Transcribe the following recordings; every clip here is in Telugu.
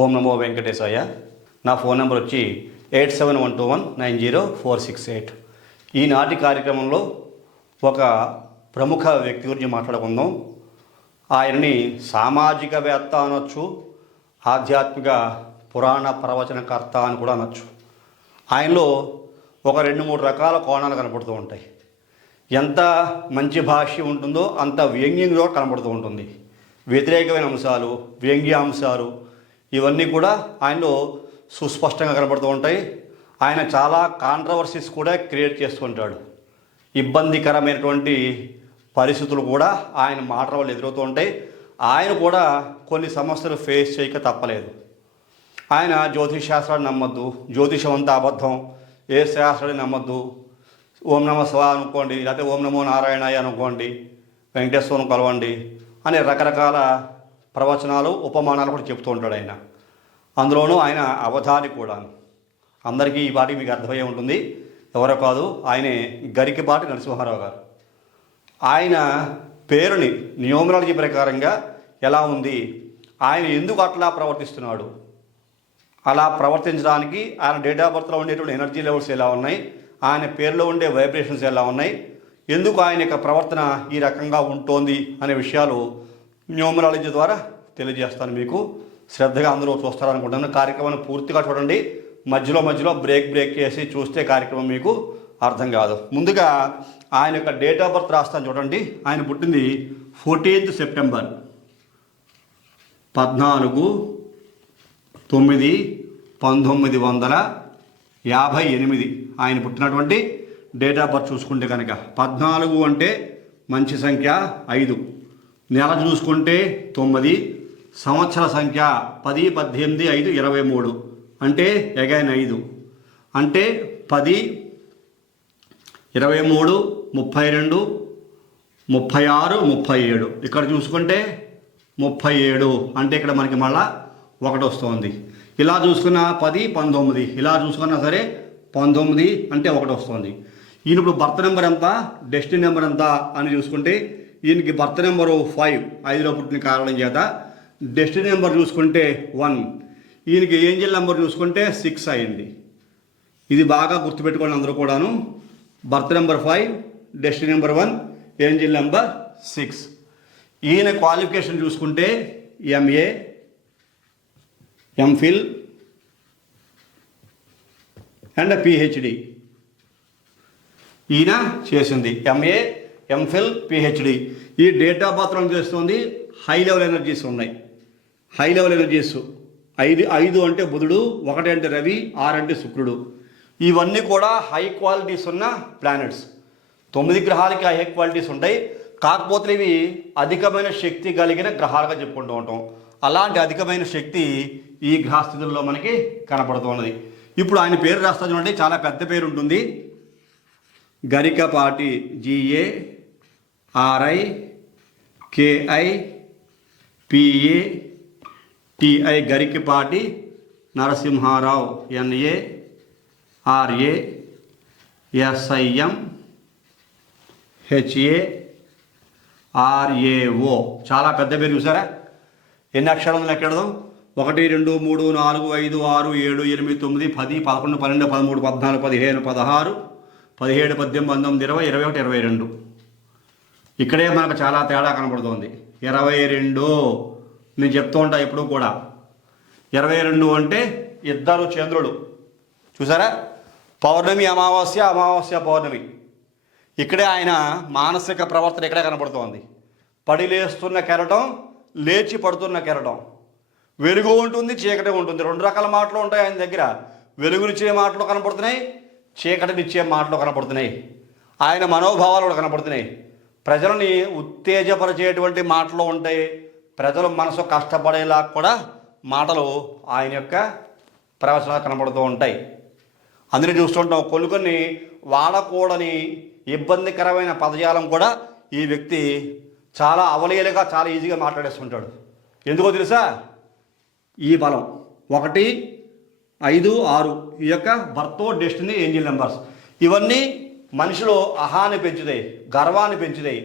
ఓం నమో వెంకటేశాయ. నా ఫోన్ నెంబర్ వచ్చి 8712190468. ఈనాటి కార్యక్రమంలో ఒక ప్రముఖ వ్యక్తి గురించి మాట్లాడుకుందాం. ఆయనని సామాజికవేత్త అనొచ్చు, ఆధ్యాత్మిక పురాణ ప్రవచనకర్త అని కూడా అనొచ్చు. ఆయనలో ఒక 2-3 రకాల కోణాలు కనపడుతూ ఉంటాయి. ఎంత మంచి భాష్యం ఉంటుందో అంత వ్యంగ్యంగా కనబడుతూ ఉంటుంది. వ్యతిరేకమైన అంశాలు, వ్యంగ్యాంశాలు ఇవన్నీ కూడా ఆయనలో సుస్పష్టంగా కనబడుతూ ఉంటాయి. ఆయన చాలా కాంట్రవర్సీస్ కూడా క్రియేట్ చేస్తుంటాడు. ఇబ్బందికరమైనటువంటి పరిస్థితులు కూడా ఆయన మాటల వల్ల ఎదురవుతూ ఉంటాయి. ఆయన కూడా కొన్ని సమస్యలు ఫేస్ చేయక తప్పలేదు. ఆయన జ్యోతిష్ శాస్త్రాన్ని నమ్మద్దు, జ్యోతిషం అంతా అబద్ధం, ఏ శాస్త్రాన్ని నమ్మద్దు, ఓం నమ శివ అనుకోండి, లేకపోతే ఓం నమో నారాయణాయ అనుకోండి, వెంకటేశ్వరం కలవండి అనే రకరకాల ప్రవచనాలు, ఉపమానాలు కూడా చెప్తూ ఉంటాడు ఆయన. అందులోనూ ఆయన అవధాని కూడా. అందరికీ ఈ పాటికి మీకు అర్థమయ్యే ఉంటుంది. ఎవరో కాదు, ఆయనే గరికపాటి నరసింహారావు గారు. ఆయన పేరుని న్యూమరాలజీ ప్రకారంగా ఎలా ఉంది, ఆయన ఎందుకు అట్లా ప్రవర్తిస్తున్నాడు, అలా ప్రవర్తించడానికి ఆయన డేట్ ఆఫ్ బర్త్లో ఉండేటువంటి ఎనర్జీ లెవెల్స్ ఎలా ఉన్నాయి, ఆయన పేరులో ఉండే వైబ్రేషన్స్ ఎలా ఉన్నాయి, ఎందుకు ఆయన యొక్క ప్రవర్తన ఈ రకంగా ఉంటోంది అనే విషయాలు న్యూమరాలజీ ద్వారా తెలియజేస్తాను మీకు. శ్రద్ధగా అందరూ చూస్తారనుకుంటున్నాను. కార్యక్రమాన్ని పూర్తిగా చూడండి. మధ్యలో బ్రేక్ చేసి చూస్తే కార్యక్రమం మీకు అర్థం కాదు. ముందుగా ఆయన యొక్క డేట్ ఆఫ్ బర్త్ రాస్తాను చూడండి. ఆయన పుట్టింది 14th సెప్టెంబర్ 14/9/1958 ఆయన పుట్టినటువంటి డేట్ ఆఫ్ బర్త్ చూసుకుంటే కనుక 14 అంటే మంచి సంఖ్య 5, నెల చూసుకుంటే 9, సంవత్సర సంఖ్య 10, 18, 5, 23 అంటే అగైన్ 5 అంటే 10, 23, 32, 36, 37. ఇక్కడ చూసుకుంటే 37 అంటే ఇక్కడ మనకి మళ్ళా 1 వస్తుంది. ఇలా చూసుకున్న 10, 19, ఇలా చూసుకున్నా సరే 19 అంటే 1 వస్తుంది. ఈయన ఇప్పుడు బర్త్ నెంబర్ ఎంత, డెస్టినీ నెంబర్ ఎంత అని చూసుకుంటే ఈయనకి బర్త్ నెంబరు 5, 5లో పుట్టిన కారణం చేత. డెస్టినీ నెంబర్ చూసుకుంటే 1, ఈయనకి ఏంజల్ నెంబర్ చూసుకుంటే 6 అయింది. ఇది బాగా గుర్తుపెట్టుకోండి అందరూ కూడాను. Birth number 5, destiny number 1, Angel number 6. ఈయన క్వాలిఫికేషన్ చూసుకుంటే MA, MPhil అండ్ PhD ఈయన చేసింది. MA, MPhil, PhD. ఈ డేట్ ఆఫ్ బర్త్లో చేస్తుంది. హై లెవెల్ ఎనర్జీస్ ఉన్నాయి. హై లెవెల్ ఎనర్జీస్ 5 అంటే బుధుడు, 1 అంటే రవి, 6 అంటే శుక్రుడు. ఇవన్నీ కూడా హై క్వాలిటీస్ ఉన్న ప్లానెట్స్. 9 గ్రహాలకి హై క్వాలిటీస్ ఉంటాయి. కాకపోతే ఇవి అధికమైన శక్తి కలిగిన గ్రహాలుగా చెప్పుకుంటూ ఉంటాం. అలాంటి అధికమైన శక్తి ఈ గ్రహస్థితుల్లో మనకి కనపడుతున్నది. ఇప్పుడు ఆయన పేరు రాస్తా చూడండి. చాలా పెద్ద పేరు ఉంటుంది. Garikapati GARIKIPATI Garikapati Narasimha Rao NARASIMHARAO. చాలా పెద్ద పేరు చూసారా? ఎన్ని అక్షరాలు లెక్కెడదాం? 1 2 3 4 5 6 7 8 9 10 11 12 13 14 15 16 17 18 19 20 21 22. ఇక్కడే మనకు చాలా తేడా కనబడుతుంది. 22 నేను చెప్తూ ఉంటా ఎప్పుడు కూడా. 22 అంటే ఇద్దరు చంద్రుడు చూసారా? పౌర్ణమి అమావాస్య, అమావాస్య పౌర్ణమి. ఇక్కడే ఆయన మానసిక ప్రవర్తన ఇక్కడే కనబడుతోంది. పడి లేస్తున్న కెరటం, లేచి పడుతున్న కెరటం. వెలుగు ఉంటుంది, చీకటి ఉంటుంది. 2 రకాల మాటలు ఉంటాయి ఆయన దగ్గర. వెలుగునిచ్చే మాటలు కనపడుతున్నాయి, చీకటినిచ్చే మాటలు కనపడుతున్నాయి. ఆయన మనోభావాలు కూడా కనపడుతున్నాయి. ప్రజలని ఉత్తేజపరిచేటువంటి మాటలు ఉంటాయి. ప్రజల మనసు కష్టపడేలా కూడా మాటలు ఆయన యొక్క ప్రవచనాలు కనబడుతూ ఉంటాయి. అందులో చూస్తుంటాం కొన్ని వాడకూడని ఇబ్బందికరమైన పదజాలం కూడా ఈ వ్యక్తి చాలా అవలీలగా, చాలా ఈజీగా మాట్లాడేస్తుంటాడు. ఎందుకో తెలుసా? ఈ బలం 1, 5, 6 ఈ యొక్క బర్త్, డెస్టినీ, ఏంజిల్ నెంబర్స్ ఇవన్నీ మనిషిలో అహాన్ని పెంచుతాయి, గర్వాన్ని పెంచుతాయి.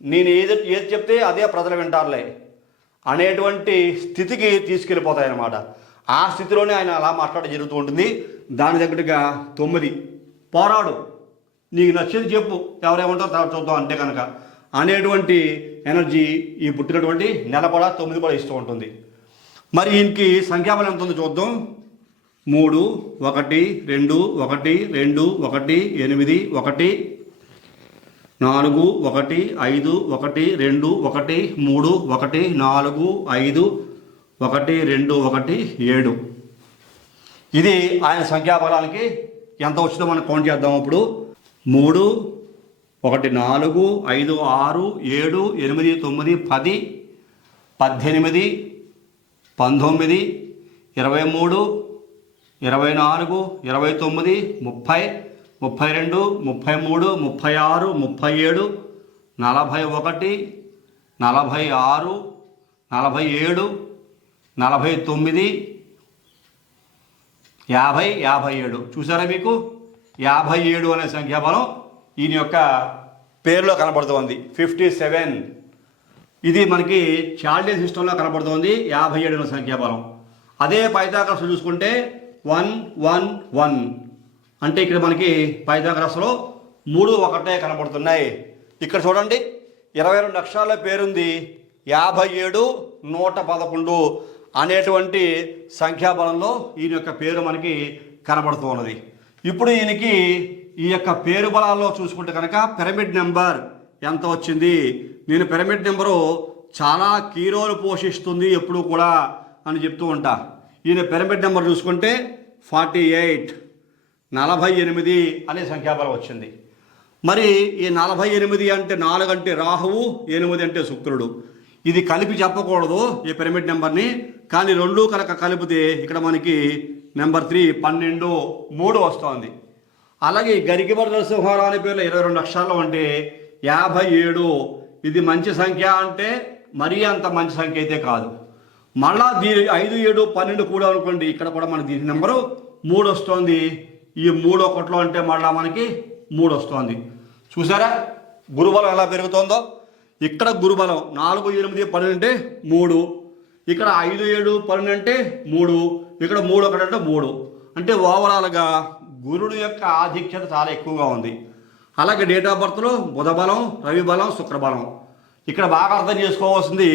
నేను ఏది చెప్తే అదే ప్రజలు వింటారులే అనేటువంటి స్థితికి తీసుకెళ్ళిపోతాయి అన్నమాట. ఆ స్థితిలోనే ఆయన అలా మాట్లాడడం జరుగుతూ ఉంటుంది. దాని తగ్గట్టుగా 9 పోరాడు, నీకు నచ్చింది చెప్పు, ఎవరేమంటారో చూద్దాం అంటే కనుక అనేటువంటి ఎనర్జీ ఈ పుట్టినటువంటి నెల కూడా 9 కూడా ఇస్తూ ఉంటుంది. మరి ఈయనకి సంఖ్యాబలం ఎంత ఉందో చూద్దాం. 3 1 2 1 2 1 8 1 4 1 5 1 2 1 3 1 4 5 1 2 1 7. ఇది ఆయన సంఖ్యాబలానికి ఎంత వచ్చిందో మనం కౌంట్ చేద్దాం. అప్పుడు 3 1 4 5 6 7 8 9 10 18 19 23 24 29 30 32 33 36 37 41 46 47 49 50 57. చూసారా మీకు 57 అనే సంఖ్యాబలం ఈయన యొక్క పేరులో కనబడుతోంది. 57 ఇది మనకి చార్లీ సిస్టంలో కనబడుతోంది 57 అనే సంఖ్యాబలం. అదే పైథాగరస్ చూసుకుంటే 1 1 1 అంటే ఇక్కడ మనకి పైథాగరస్లో 3 1 కనబడుతున్నాయి. ఇక్కడ చూడండి 22 అక్షరాల పేరుంది. 57 111 అనేటువంటి సంఖ్యాబలంలో ఈయన యొక్క పేరు మనకి కనబడుతూ ఉన్నది. ఇప్పుడు ఈయనకి ఈ యొక్క పేరు బలాల్లో చూసుకుంటే కనుక పిరమిడ్ నెంబర్ ఎంత వచ్చింది. నేను పిరమిడ్ నెంబరు చాలా కీ రోల్ పోషిస్తుంది ఎప్పుడు కూడా అని చెప్తూ ఉంటా. ఈయన పిరమిడ్ నెంబర్ చూసుకుంటే 48 48 అనే సంఖ్యాబలం వచ్చింది. మరి ఈ 48 అంటే 4 అంటే రాహువు, 8 అంటే శుక్రుడు. ఇది కలిపి చెప్పకూడదు ఈ పిరమిడ్ నెంబర్ని, కానీ రెండు కనుక కలిపితే ఇక్కడ మనకి నెంబర్ 3 12 3 వస్తుంది. అలాగే గరికిబడి నరసింహారావు అనే పేరులో 22 అక్షరాలు అంటే 57. ఇది మంచి సంఖ్య అంటే మరీ అంత మంచి సంఖ్య అయితే కాదు. మళ్ళా దీని 5 7 12 కూడా అనుకోండి, ఇక్కడ కూడా మనకి దీని నెంబరు 3 వస్తుంది. ఈ 3 1 అంటే మళ్ళా మనకి 3 వస్తుంది. చూసారా గురుబలం ఎలా పెరుగుతుందో. ఇక్కడ గురుబలం 4 8 12 అంటే 3, ఇక్కడ 5 7 12 అంటే 3, ఇక్కడ 3 1 అంటే 3. అంటే ఓవరాల్గా గురుడు యొక్క ఆధిక్యత చాలా ఎక్కువగా ఉంది. అలాగే డేట్ ఆఫ్ బర్త్లో బుధ బలం, రవి బలం, శుక్రబలం. ఇక్కడ బాగా అర్థం చేసుకోవాల్సింది,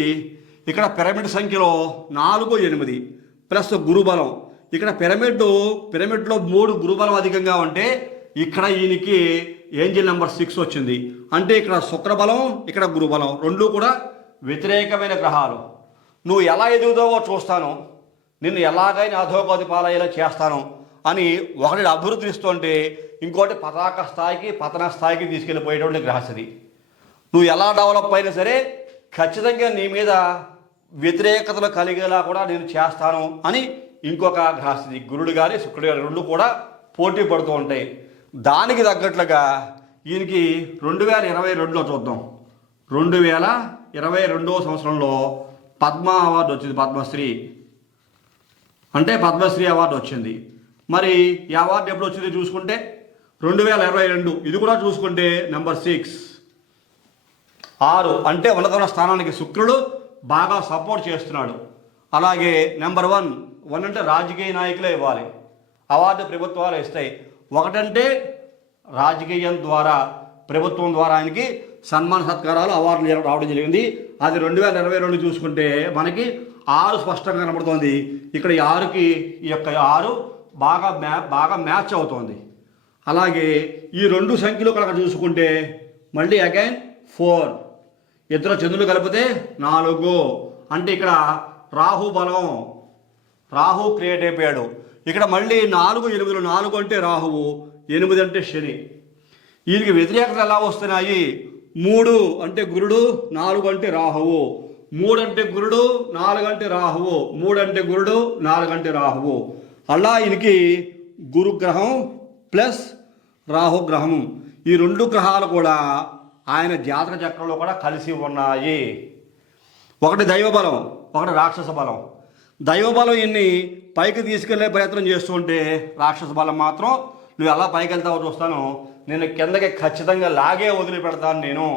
ఇక్కడ పిరమిడ్ సంఖ్యలో 4 8 ప్లస్ గురుబలం. ఇక్కడ పిరమిడ్లో 3 గురుబలం అధికంగా ఉంటే ఇక్కడ ఈయనకి ఏంజిల్ నెంబర్ 6 వచ్చింది. అంటే ఇక్కడ శుక్రబలం, ఇక్కడ గురుబలం రెండు కూడా వ్యతిరేకమైన గ్రహాలు. నువ్వు ఎలా ఎదుగుతావో చూస్తాను, నిన్ను ఎలాగైనా అధోగతి పాలయ్యేలా చేస్తాను అని ఒకటి అభివృద్ధి ఇస్తుంటే ఇంకోటి పతాక స్థాయికి పతన స్థాయికి తీసుకెళ్ళిపోయేటువంటి గ్రహస్థితి. నువ్వు ఎలా డెవలప్ అయినా సరే ఖచ్చితంగా నీ మీద వ్యతిరేకతలు కలిగేలా కూడా నేను చేస్తాను అని ఇంకొక గ్రహస్థితి. గురుడు కానీ శుక్రుడు కానీ రెండు కూడా పోటీ పడుతూ ఉంటాయి. దానికి తగ్గట్లుగా ఈయనకి 2022లో చూద్దాం. 2022వ సంవత్సరంలో పద్మ అవార్డు వచ్చింది. పద్మశ్రీ అంటే పద్మశ్రీ అవార్డు వచ్చింది. మరి ఈ అవార్డు ఎప్పుడు వచ్చింది చూసుకుంటే 2022. ఇది కూడా చూసుకుంటే నెంబర్ 6 అంటే ఉన్నతమైన స్థానానికి శుక్రుడు బాగా సపోర్ట్ చేస్తున్నాడు. అలాగే నెంబర్ 1 అంటే రాజకీయ నాయకులే ఇవ్వాలి అవార్డు, ప్రభుత్వాలు ఇస్తాయి. 1 అంటే రాజకీయం ద్వారా ప్రభుత్వం ద్వారా ఆయనకి సన్మాన సత్కారాలు అవార్డులు రావడం జరిగింది. అది 2022 చూసుకుంటే మనకి 6 స్పష్టంగా కనబడుతోంది. ఇక్కడ ఈ 6కి ఈ యొక్క 6 బాగా మ్యాచ్ అవుతోంది. అలాగే ఈ 2 సంఖ్యలు కనుక చూసుకుంటే మళ్ళీ అగైన్ 4, ఇద్దరు చంద్రులు కలిపితే 4. అంటే ఇక్కడ రాహు బలం, రాహు క్రియేట్ అయిపోయాడు. ఇక్కడ మళ్ళీ 4 8 4 అంటే రాహువు, 8 అంటే శని. వీరికి వ్యతిరేకతలు ఎలా వస్తున్నాయి? 3 అంటే గురుడు, 4 అంటే రాహువు. 3 అంటే గురుడు, 4 అంటే రాహువు. 3 అంటే గురుడు, 4 అంటే రాహువు. అలా ఈయనకి గురుగ్రహం ప్లస్ రాహుగ్రహం ఈ 2 గ్రహాలు కూడా ఆయన జాతక చక్రంలో కూడా కలిసి ఉన్నాయి. ఒకటి దైవబలం, ఒకటి రాక్షస బలం. దైవబలం ఈయన్ని పైకి తీసుకెళ్లే ప్రయత్నం చేస్తుంటే రాక్షస బలం మాత్రం నువ్వు ఎలా పైకి వెళ్తావో చూస్తాను, నేను కిందకి ఖచ్చితంగా లాగే వదిలిపెడతాను నేను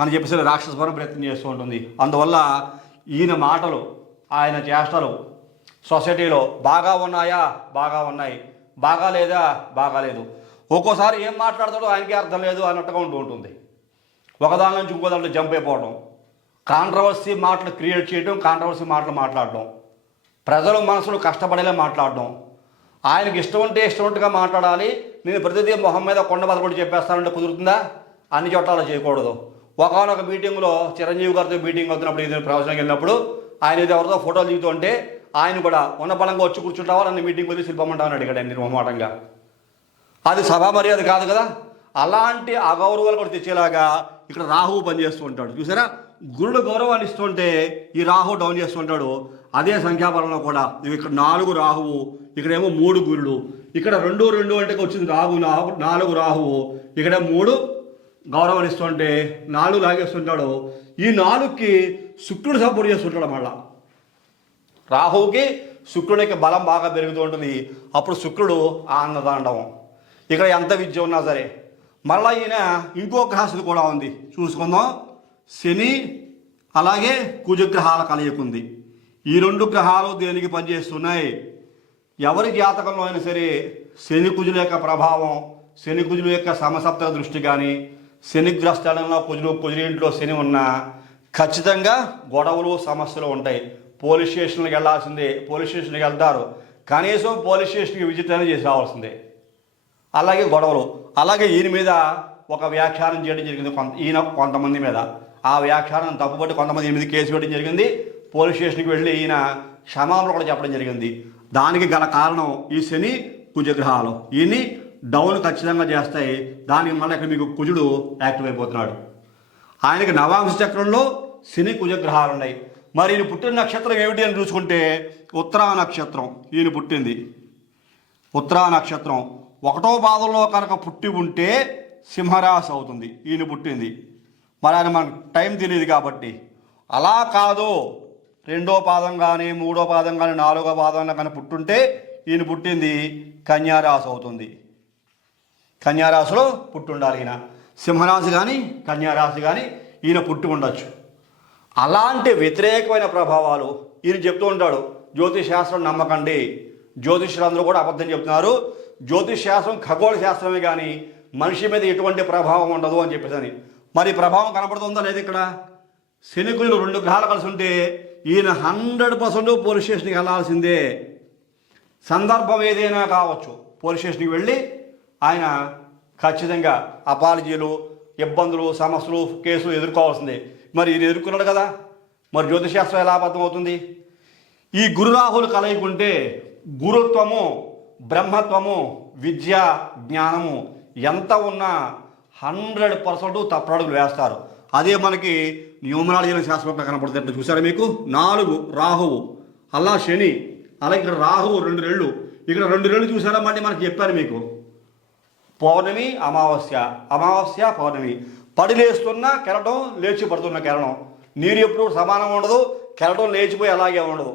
అని చెప్పేసి రాక్షస బలం ప్రయత్నం చేస్తూ ఉంటుంది. అందువల్ల ఈయన మాటలు, ఆయన చేష్టలు సొసైటీలో బాగా ఉన్నాయా, బాగా ఉన్నాయి, బాగా లేదా, బాగాలేదు. ఒక్కోసారి ఏం మాట్లాడతాడో ఆయనకే అర్థం లేదు అన్నట్టుగా ఉంటుంది. ఒకదాని నుంచి ఇంకో దాంట్లో జంప్ అయిపోవడం, కాంట్రవర్సీ మాటలు క్రియేట్ చేయడం, కాంట్రవర్సీ మాటలు మాట్లాడడం, ప్రజల మనసులు కష్టపడేలా మాట్లాడడం. ఆయనకి ఇష్టంగా మాట్లాడాలి. నేను ప్రతిదీ మొహం మీద కొండ బదలు చెప్పేస్తానంటే కుదురుతుందా? అన్ని చోట్ల చేయకూడదు. ఒకనొక మీటింగ్లో చిరంజీవి గారితో మీటింగ్ అవుతున్నప్పుడు ఇది ప్రవచనకి వెళ్ళినప్పుడు ఆయన ఇది ఎవరితో ఫోటోలు దిగుతుంటే ఆయన కూడా ఉన్న బలంగా వచ్చి కూర్చుంటావా, నన్ను మీటింగ్ వదిలి శిల్పమంటామని అడిగాడు ఆయన నిర్మమాటంగా. అది సభా మర్యాద కాదు కదా. అలాంటి అగౌరవాలు కూడా తెచ్చేలాగా ఇక్కడ రాహువు పనిచేస్తూ ఉంటాడు. చూసారా, గురుడు గౌరవాన్ని ఇస్తుంటే ఈ రాహువు డౌన్ చేస్తూ ఉంటాడు. అదే సంఖ్యాబలంలో కూడా ఇక్కడ 4 రాహువు, ఇక్కడేమో 3 గురుడు, ఇక్కడ 2 2 అంటే వచ్చింది రాహు 4 రాహువు, ఇక్కడ 3 గౌరవాన్ని ఇస్తుంటే 4 లాగేస్తుంటాడు. ఈ 4కి శుక్రుడు సపోర్ట్ చేస్తుంటాడు. మళ్ళా రాహువుకి శుక్రుడికి బలం బాగా పెరుగుతూ ఉంటుంది. అప్పుడు శుక్రుడు ఆనందతాండవం. ఇక్కడ ఎంత విద్య ఉన్నా సరే. మళ్ళీ ఈయన ఇంకో గ్రహస్థితి కూడా ఉంది, చూసుకుందాం. శని అలాగే కుజగ్రహాల కలయిక ఉంది. ఈ 2 గ్రహాలు దేనికి పనిచేస్తున్నాయి? ఎవరి జాతకంలో అయినా సరే శని కుజుల యొక్క ప్రభావం, శని కుజుల యొక్క సమసప్తక దృష్టి కానీ, శనిగ్రస్థలంలో కుజుడింట్లో శని ఉన్నా ఖచ్చితంగా గొడవలు సమస్యలు ఉంటాయి. పోలీస్ స్టేషన్కి వెళ్ళాల్సిందే, పోలీస్ స్టేషన్కి వెళ్తారు, కనీసం పోలీస్ స్టేషన్కి విజిట్ అనేది చేసి రావాల్సిందే. అలాగే గొడవలు. అలాగే ఈయన మీద ఒక వ్యాఖ్యానం చేయడం జరిగింది, ఈయన కొంతమంది మీద. ఆ వ్యాఖ్యానం తప్పుబట్టి కొంతమంది ఈయన మీద కేసు పెట్టడం జరిగింది. పోలీస్ స్టేషన్కి వెళ్ళి ఈయన క్షమాపణ కూడా చెప్పడం జరిగింది. దానికి గల కారణం ఈ శని కుజగ్రహాలు ఈయన్ని డౌన్ ఖచ్చితంగా చేస్తాయి. దానికి మళ్ళీ ఇక్కడ మీకు కుజుడు యాక్టివ్ అయిపోతున్నాడు. ఆయనకి నవాంశ చక్రంలో శని కుజగ్రహాలు ఉన్నాయి. మరి ఈయన పుట్టిన నక్షత్రం ఏమిటి అని చూసుకుంటే ఉత్తరా నక్షత్రం ఈయన పుట్టింది. ఉత్తరా నక్షత్రం 1వ పాదంలో కనుక పుట్టి ఉంటే సింహరాశి అవుతుంది ఈయన పుట్టింది. మరి ఆయన మనకు టైం తెలియదు కాబట్టి. అలా కాదు, 2వ పాదం కానీ 3వ పాదం కానీ 4వ పాదంలో కానీ పుట్టుంటే ఈయన పుట్టింది కన్యారాశి అవుతుంది. కన్యారాశిలో పుట్టుండాలి ఈయన. సింహరాశి కానీ కన్యారాశి కానీ ఈయన పుట్టి ఉండొచ్చు. అలాంటి వ్యతిరేకమైన ప్రభావాలు ఈయన చెప్తూ ఉంటాడు. జ్యోతిష్ శాస్త్రం నమ్మకండి, జ్యోతిష్యులందరూ కూడా అబద్ధం చెప్తున్నారు, జ్యోతిష్ శాస్త్రం ఖగోళ శాస్త్రమే కానీ మనిషి మీద ఎటువంటి ప్రభావం ఉండదు అని చెప్పేసి. మరి ప్రభావం కనపడుతుందా లేదు? ఇక్కడ శని కుజులు 2 గ్రహాలు కలిసి ఉంటే ఈయన 100% పోలీస్ స్టేషన్కి వెళ్ళాల్సిందే. సందర్భం ఏదైనా కావచ్చు, పోలీస్ స్టేషన్కి వెళ్ళి ఆయన ఖచ్చితంగా అపాలజీలు, ఇబ్బందులు, సమస్యలు, కేసులు ఎదుర్కోవాల్సిందే. మరి ఈయన ఎదుర్కొన్నాడు కదా. మరి జ్యోతిశాస్త్రం ఎలా అబద్ధం అవుతుంది? ఈ గురురాహులు కలయికుంటే గురుత్వము, బ్రహ్మత్వము, విద్య, జ్ఞానము ఎంత ఉన్నా 100% తప్పడుగులు వేస్తారు. అదే మనకి న్యూమరాలజీ శాస్త్రంలో కనపడుతుంది. చూసారా మీకు 4 రాహువు, అలా శని, అలాగే ఇక్కడ రాహువు 2 రెళ్ళు, ఇక్కడ 2 రెళ్ళు చూసారా? మళ్ళీ మనకి చెప్పాను మీకు పౌర్ణమి, అమావాస్య, అమావాస్య పౌర్ణమి. పడి లేస్తున్న కెరటం, లేచి పడుతున్న కెరటం. నీరు ఎప్పుడు సమానంగా ఉండదు, కెరటం లేచిపోయి అలాగే ఉండదు,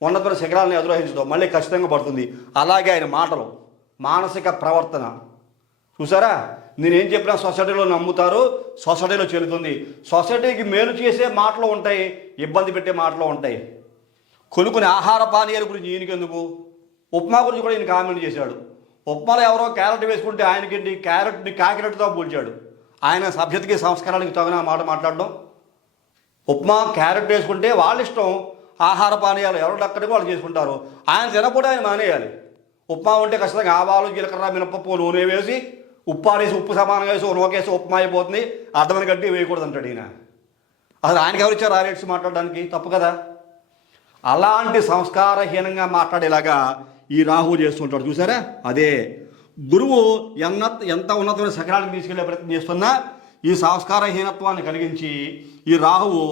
ఉన్నత శిఖరాలను అధిరోహించదు, మళ్ళీ ఖచ్చితంగా పడుతుంది. అలాగే ఆయన మాటలు, మానసిక ప్రవర్తన చూసారా? నేనేం చెప్పినా సొసైటీలో నమ్ముతారు, సొసైటీలో చెల్లుతుంది. సొసైటీకి మేలు చేసే మాటలు ఉంటాయి, ఇబ్బంది పెట్టే మాటలు ఉంటాయి. కొన్ని ఆహార పానీయాల గురించి ఈయనకెందుకు, ఉప్మా గురించి కూడా ఈయన కామెంట్ చేశాడు. ఉప్మాలో ఎవరో క్యారెట్ వేసుకుంటే ఆయనకేంటి, క్యారెట్ని కాకిరెట్తో పోల్చాడు. ఆయన సభ్యతకి సంస్కారానికి తగిన మాట మాట్లాడడం. ఉప్మా క్యారెట్ వేసుకుంటే వాళ్ళ ఇష్టం, ఆహార పానీయాలు ఎవరు అక్కడికి వాళ్ళు చేసుకుంటారు. ఆయన తినకపోతే ఆయన మానేయాలి. ఉప్మా ఉంటే ఖచ్చితంగా ఆవాలు, జీలకర్ర, మినపప్పు, నూనె వేసి ఉప్పాడేసి ఉప్పు సమానంగా వేసి నూకేసి ఉప్మా అయిపోతుంది, అర్థమని గట్టి వేయకూడదు అంటాడు ఈయన. అసలు ఆయనకి ఎవరిచ్చారు ఆ రేట్స్ మాట్లాడడానికి? తప్పు కదా. అలాంటి సంస్కారహీనంగా మాట్లాడేలాగా ఈ రాహువు చేస్తుంటాడు. చూసారా? అదే గురువు ఎంత ఉన్నతమైన శిఖరానికి తీసుకెళ్లే ప్రయత్నం చేస్తున్నా ఈ సంస్కారహీనత్వాన్ని కలిగించి ఈ రాహువు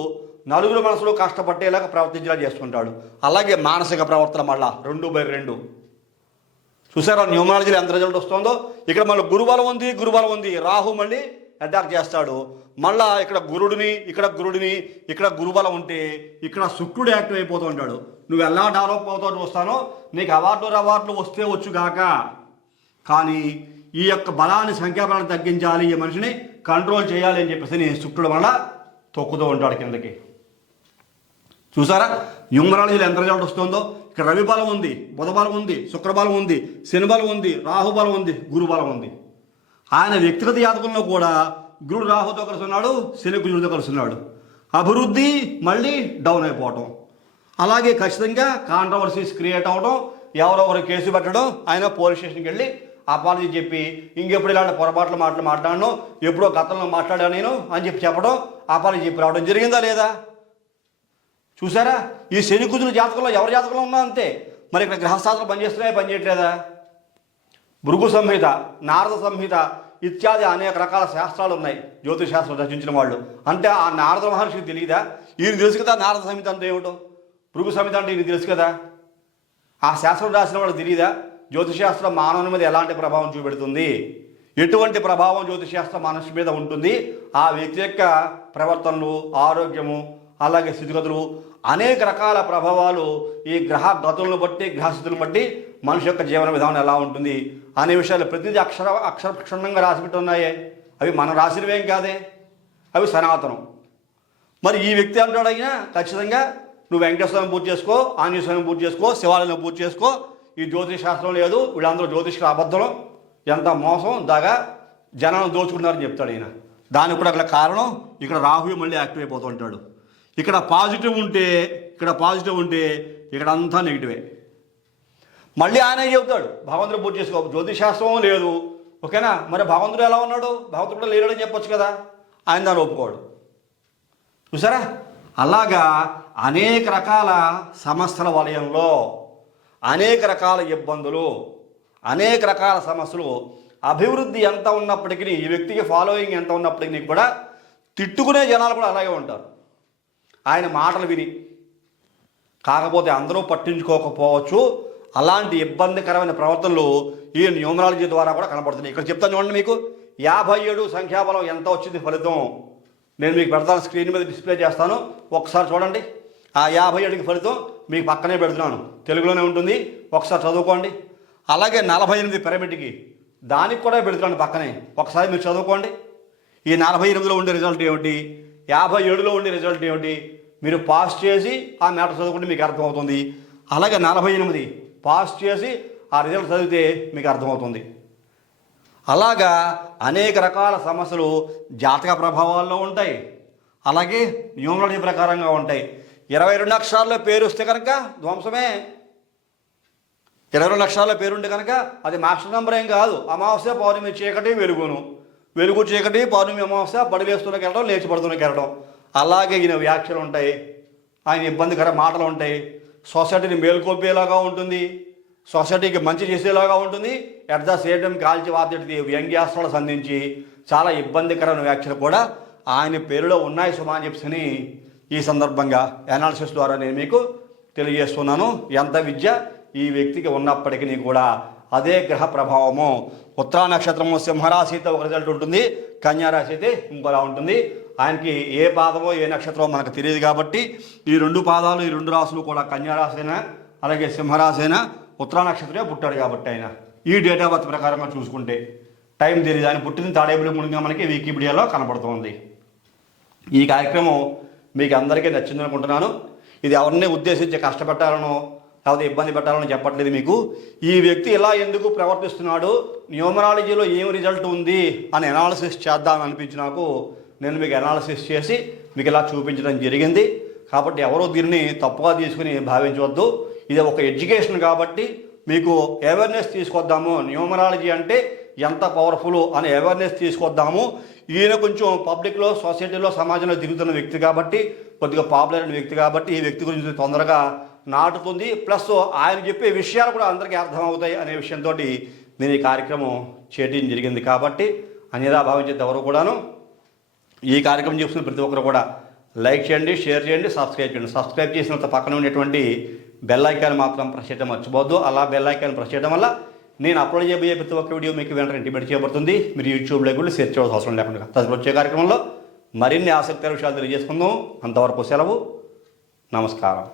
నలుగురు మనసులో కష్టపట్టేలాగా ప్రవర్తించేలా చేస్తుంటాడు. అలాగే మానసిక ప్రవర్తన మళ్ళా 2/2. చూసారా న్యూమరాలజీలో ఎంత రిజల్ట్ వస్తుందో? ఇక్కడ మళ్ళీ గురుబలం ఉంది, రాహు మళ్ళీ అటాక్ చేస్తాడు. మళ్ళా ఇక్కడ గురుడిని, ఇక్కడ గురుబలం ఉంటే ఇక్కడ శుక్రుడు యాక్టివ్ అయిపోతూ ఉంటాడు. నువ్వు ఎలా డెవలప్ అవుతావు చూస్తానో, నీకు అవార్డులు వస్తే వచ్చుగాక, కానీ ఈ యొక్క బలాన్ని, సంఖ్యాబలాన్ని తగ్గించాలి, ఈ మనిషిని కంట్రోల్ చేయాలి అని చెప్పేసి శుక్రుడు వల్ల తొక్కుతూ ఉంటాడు కిందకి. చూసారా న్యూమరాలజీలో ఎంత రిజల్ట్ వస్తుందో? ఇక్కడ రవి బలం ఉంది, బుధ బలం ఉంది, శుక్ర బలం ఉంది, శని బలం ఉంది, రాహు బలం ఉంది, గురు బలం ఉంది. ఆయన వ్యక్తిగత జాతకంలో కూడా గురుడు రాహుతో కలిసి ఉన్నాడు, శని గురుడితో కలిసి ఉన్నాడు. అభివృద్ధి మళ్ళీ డౌన్ అయిపోవటం, అలాగే ఖచ్చితంగా కాంట్రవర్సీస్ క్రియేట్ అవ్వడం, ఎవరెవరు కేసు పెట్టడం, ఆయన పోలీస్ స్టేషన్కి వెళ్ళి అపాలజీ చెప్పి ఇంకెప్పుడు ఇలాంటి పొరపాట్లు మాట్లాడను, ఎప్పుడో గతంలో మాట్లాడాను నేను అని చెప్పడం, అపాలజీ చెప్పి రావడం జరిగిందా లేదా? చూసారా? ఈ శని కుజుల జాతకంలో ఎవరి జాతకంలో ఉన్నా అంతే. మరి ఇక్కడ గ్రహశాస్త్రం పనిచేస్తున్నాయా, పనిచేయట్లేదా? భృగు సంహిత, నారద సంహిత ఇత్యాది అనేక రకాల శాస్త్రాలు ఉన్నాయి జ్యోతిష్ శాస్త్రం రచించిన వాళ్ళు. అంటే ఆ నారద మహర్షికి తెలియదా? ఈయన తెలుసు కదా నారద సంహిత అంటే ఏమిటో, భృగు సంహిత అంటే ఈయన తెలుసు కదా. ఆ శాస్త్రం రాసిన వాళ్ళకి తెలియదా జ్యోతిషాస్త్రం మానవుని మీద ఎలాంటి ప్రభావం చూపెడుతుంది, ఎటువంటి ప్రభావం జ్యోతిషాస్త్రం మనిషి మీద ఉంటుంది, ఆ వ్యక్తి యొక్క ప్రవర్తనలు, ఆరోగ్యము, అలాగే స్థితిగతులు, అనేక రకాల ప్రభావాలు ఈ గ్రహ గతులను బట్టి, గ్రహస్థితులను బట్టి మనిషి యొక్క జీవన విధానం ఎలా ఉంటుంది అనే విషయాలు ప్రతిదీ అక్షరక్షుణ్ణంగా రాసిపెట్టి ఉన్నాయే. అవి మనం రాసినవేం కాదే, అవి సనాతనం. మరి ఈ వ్యక్తి అంటాడు అయినా ఖచ్చితంగా నువ్వు వెంకటేశ్వరం పూజ చేసుకో, ఆంజనేయ స్వామిని పూజ చేసుకో, శివాలయం పూజ చేసుకో, ఈ జ్యోతిష్ శాస్త్రం లేదు, వీళ్ళందరూ జ్యోతిష్కులు అబద్ధం, ఎంత మోసం దాగా జనాలను దోచుకుంటున్నారని చెప్తాడు ఈయన. దానికి కూడా అక్కడ కారణం ఇక్కడ రాహు మళ్ళీ యాక్టివ్ అయిపోతూ ఉంటాడు. ఇక్కడ పాజిటివ్ ఉంటే ఇక్కడ అంతా నెగిటివే. మళ్ళీ ఆయనే చెబుతాడు భగవంతుడు పూజ చేసుకో, జ్యోతిషాస్త్రం లేదు, ఓకేనా? మరి భగవంతుడు ఎలా ఉన్నాడు, భగవంతుడు కూడా లేడని చెప్పొచ్చు కదా, ఆయన దాన్ని ఒప్పుకోడు. చూసారా? అలాగా అనేక రకాల సమస్యల వలయంలో అనేక రకాల ఇబ్బందులు, అనేక రకాల సమస్యలు, అభివృద్ధి ఎంత ఉన్నప్పటికీ, ఈ వ్యక్తికి ఫాలోయింగ్ ఎంత ఉన్నప్పటికీ కూడా తిట్టుకునే జనాలు కూడా అలాగే ఉంటారు ఆయన మాటలు విని. కాకపోతే అందరూ పట్టించుకోకపోవచ్చు. అలాంటి ఇబ్బందికరమైన ప్రవర్తనలు ఈ న్యూమరాలజీ ద్వారా కూడా కనబడుతున్నాయి. ఇక్కడ చెప్తాను చూడండి, మీకు 57 సంఖ్యాబలం ఎంత వచ్చింది ఫలితం నేను మీకు పెడతాను, స్క్రీన్ మీద డిస్ప్లే చేస్తాను, ఒకసారి చూడండి. ఆ 57కి ఫలితం మీకు పక్కనే పెడుతున్నాను, తెలుగులోనే ఉంటుంది, ఒకసారి చదువుకోండి. అలాగే 48 పిరమిడ్కి, దానికి కూడా పెడుతున్నాను పక్కనే, ఒకసారి మీరు చదువుకోండి. ఈ 48లో ఉండే రిజల్ట్ ఏమిటి, 57లో ఉండే రిజల్ట్ ఏమిటి, మీరు పాస్ చేసి ఆ మ్యాటర్ చదువుకుంటే మీకు అర్థమవుతుంది. అలాగే 48 పాస్ చేసి ఆ రిజల్ట్ చదివితే మీకు అర్థమవుతుంది. అలాగా అనేక రకాల సమస్యలు జాతక ప్రభావాల్లో ఉంటాయి, అలాగే న్యూమరాలజీ ప్రకారంగా ఉంటాయి. 22 అక్షరాల్లో పేరు వస్తే కనుక ధ్వంసమే. 22 అక్షరాల్లో పేరుంటే కనుక అది మాస్టర్ నెంబర్ ఏం కాదు. అమావాస్య, పౌర్ణమి, చీకటి, వెలుగును, వెలుగు చీకటి, పౌర్ణమి, అమావాస్య, బడిలేస్తున్నకి వెళ్ళడం, లేచి పడుతున్నకి వెళ్ళడం. అలాగే ఈయన వ్యాఖ్యలు ఉంటాయి, ఆయన ఇబ్బందికర మాటలు ఉంటాయి, సొసైటీని మేల్కొల్పేలాగా ఉంటుంది, సొసైటీకి మంచి చేసేలాగా ఉంటుంది. ఎట్ ద సేమ్ టైం కాల్చి వార్తెట్టి వ్యంగ్యాస్త్రాలు సంధించి చాలా ఇబ్బందికరమైన వ్యాఖ్యలు కూడా ఆయన పేరులో ఉన్నాయి సుమా అని చెప్పని ఈ సందర్భంగా అనాలిసిస్ ద్వారా నేను మీకు తెలియజేస్తున్నాను. ఎంత విద్య ఈ వ్యక్తికి ఉన్నప్పటికీ కూడా అదే గ్రహ ప్రభావము. ఉత్తరా నక్షత్రము సింహరాశి అయితే ఒక రిజల్ట్ ఉంటుంది, కన్యారాశి అయితే ఇంకోలా ఉంటుంది. ఆయనకి ఏ పాదమో ఏ నక్షత్రమో మనకు తెలియదు కాబట్టి ఈ 2 పాదాలు, ఈ 2 రాశులు కూడా కన్యారాశి అయినా అలాగే సింహరాశి అయినా ఉత్తరా నక్షత్రమే పుట్టాడు కాబట్టి ఆయన ఈ డేట్ ఆఫ్ బర్త్ ప్రకారంగా చూసుకుంటే టైం తెలియదు. ఆయన పుట్టింది తాడేపల్లి మునిగా మనకి వికీపీడియాలో కనపడుతుంది. ఈ కార్యక్రమం మీకు అందరికీ నచ్చింది అనుకుంటున్నాను. ఇది ఎవరిని ఉద్దేశించి కష్టపెట్టాలనో లేకపోతే ఇబ్బంది పెట్టాలని చెప్పట్లేదు మీకు. ఈ వ్యక్తి ఇలా ఎందుకు ప్రవర్తిస్తున్నాడు, న్యూమరాలజీలో ఏం రిజల్ట్ ఉంది అని అనాలిసిస్ చేద్దామని అనిపించి నాకు నేను మీకు అనాలిసిస్ చేసి మీకు ఇలా చూపించడం జరిగింది. కాబట్టి ఎవరో దీన్ని తప్పుగా తీసుకుని భావించవద్దు. ఇది ఒక ఎడ్యుకేషన్ కాబట్టి మీకు అవేర్నెస్ తీసుకొద్దాము. న్యూమరాలజీ అంటే ఎంత పవర్ఫుల్ అనే అవేర్నెస్ తీసుకొద్దాము. ఈయన కొంచెం పబ్లిక్లో, సొసైటీలో, సమాజంలో తిరుగుతున్న వ్యక్తి కాబట్టి, కొద్దిగా పాపులర్ అయిన వ్యక్తి కాబట్టి ఈ వ్యక్తి గురించి తొందరగా నాటుతుంది. ప్లస్ ఆయన చెప్పే విషయాలు కూడా అందరికీ అర్థమవుతాయి అనే విషయంతో నేను ఈ కార్యక్రమం చేయడం జరిగింది. కాబట్టి అన్యదా భావించేది ఎవరు కూడాను ఈ కార్యక్రమం చూస్తున్న ప్రతి ఒక్కరు కూడా లైక్ చేయండి, షేర్ చేయండి, సబ్స్క్రైబ్ చేయండి. సబ్స్క్రైబ్ చేసినంత పక్కన ఉండేటువంటి బెల్ ఐకాన్ మాత్రం ప్రెస్ చేయడం మర్చిపోవద్దు. అలా బెల్ ఐకాన్ ప్రెస్ చేయడం వల్ల నేను అప్లోడ్ చేయబోయే ప్రతి ఒక్క వీడియో మీకు వెంటనే ఇంటిమేట్ చేయబడుతుంది. మీరు యూట్యూబ్లో కూడా షేర్ చేయవలసిన అవసరం లేకుండా తదుపరి వచ్చే కార్యక్రమంలో మరిన్ని ఆసక్తికర విషయాలు తెలియజేసుకుందాం. అంతవరకు సెలవు, నమస్కారం.